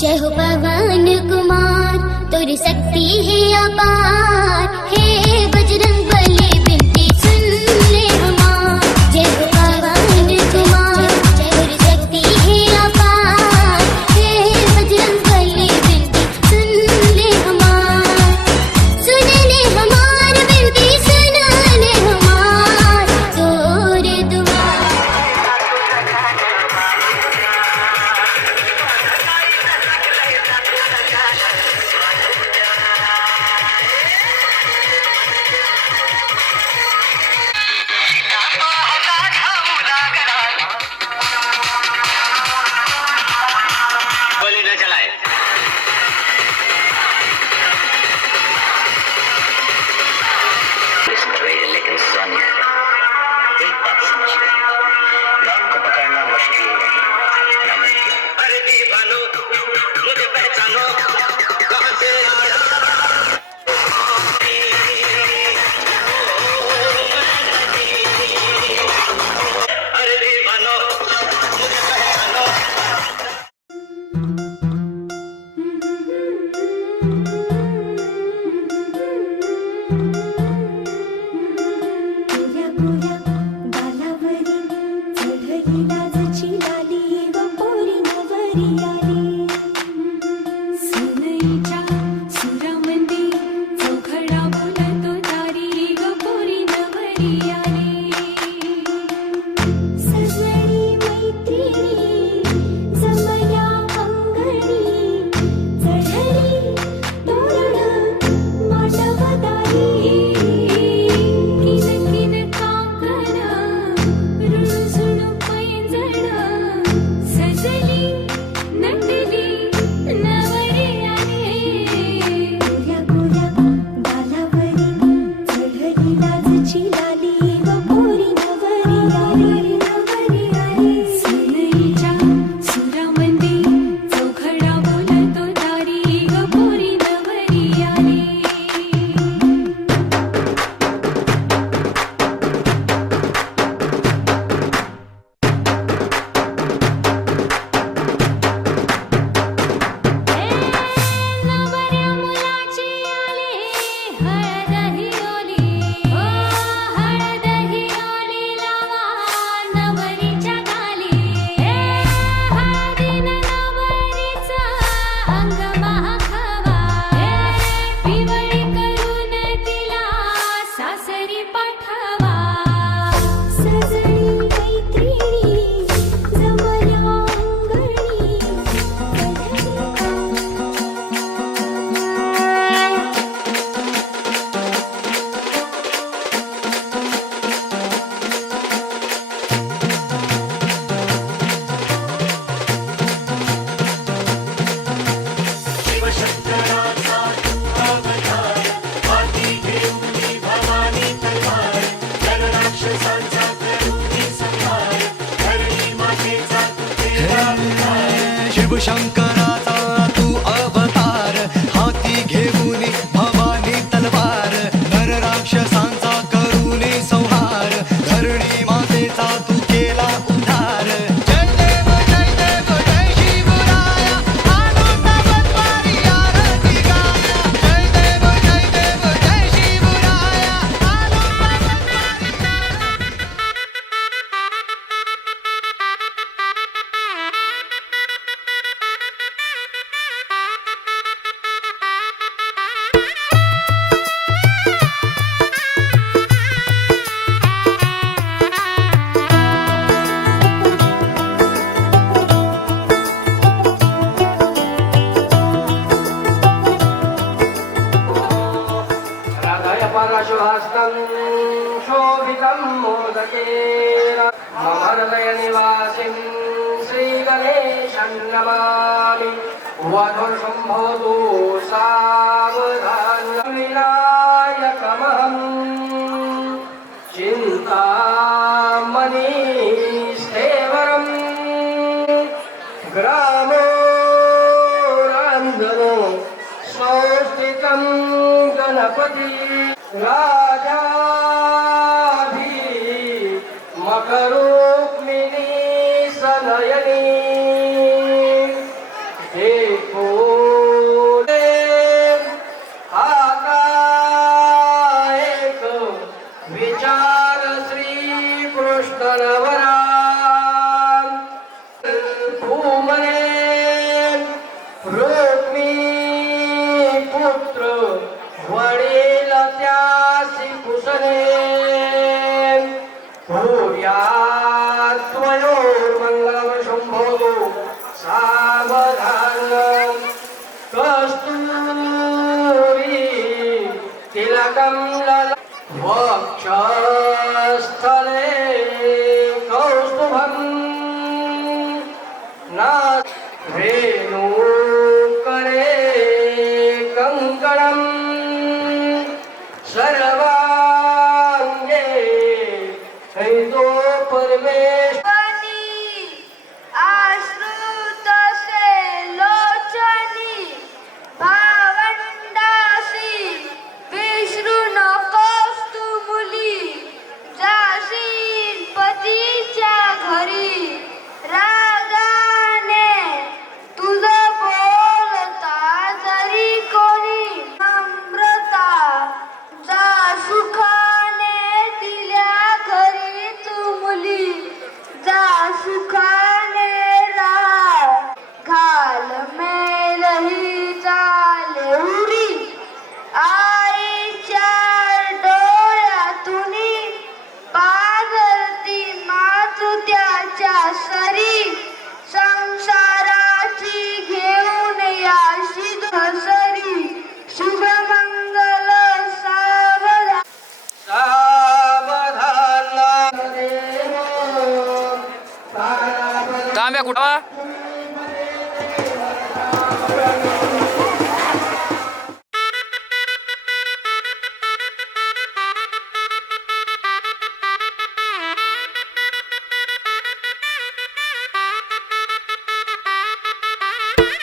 जय हो पवन कुमार, तुरी शक्ति है अपार। हे बजरंग बली बिनती सुन ले हमार। जय हो पवन कुमार, तुरी शक्ति है अपार। हे बजरंग बली बिनती सुन ले हमार। सुन ले हमार बिनती, सुन ले हमार तोरे दुआ। गोली न चलाए। कर रही है, लेकिन सोनिया एक बात समझ ले, राम को पकड़ना मुश्किल नहीं, नामुमकिन। अरे दीवानो, मुझे पहचानो, कहाँ से आया? अरे दीवानो, मुझे पहचानो। गोऱ्या गोऱ्या गालावरी चढली लाजची लाली व पोरी नवरी आली. सुनईच्या सुरामंदी चौघडा बोलतो तारी ग पोरी नवरी आली. सजनी मैत्रिणी जमल्या अंगणी चढली तोरण मांडवदारी. किन किन काकण रुणझुण पैंजण सजली नटली नवरी आली. गोऱ्या गोऱ्या गालावरी चढली लाजची लाली व पोरी नवरी आली. नवरी आली. सुनईच्या सुरामंदी चौघडा बोलतो तारी ग पोरी नवरी आली. नवऱ्या मुलाची आली हळद ही ओली. ओ हळद ही ओली लावा नवरीच्या गाली. हळदीनं नवरीचं अंग महाखावा. पिवळी करून तिला सासरी पाठवा. सजनी मैत्रिणी जमल्या अंगणी. शिवशंकराचा अवतार, हाती घेऊन भवानी तलवार. नरराक्षसांचा करुणी संहार, धरणी मातेचा तू केला उद्धार. शिवशंकराचा तू अवतार, हाती घेऊन भवानी तलवार. नरराक्षसांचा करुणी संहार, धरणी मातेचा तू केला उद्धार. जय देव जय शिवराया, आनंदावत वारी आरती गाया. जय देव जय शिवराया, आनंदावत वारी. राधाय परशुहस्तं शोभितं मोदकेन मम हृदयनिवासिं श्रीगणेशं नमामि. वधुर्शम्भोतु सावधानं विनायकमहं चिन्तामणिस्थेवरम्. ग्रामो रान्धनो संस्थितं गणपति. राजाभी मकरुक्मिणी सनयनी. हे तिलकं वक्षस्थले कौस्तुभं वेणुकरे कङ्कणं सर्वाङ्गे हरितो परमेश आश्रुतसे लोचनी भावंडासी विसरू नकोस तू मुली जाशील पतीच्या घरी रागाने तुझं बोलता जरी कोणी नम्रता जा सुखाने दिल्या घरी तू मुली जा सुखाने राहा घाल मेलही चाले उरी आईच्या डोळ्यातून पाजरती मातू त्याच्या सरी संसाराची घेऊन याशी हसरी शुभमंगल सावधान सावधान तांब्या कुठं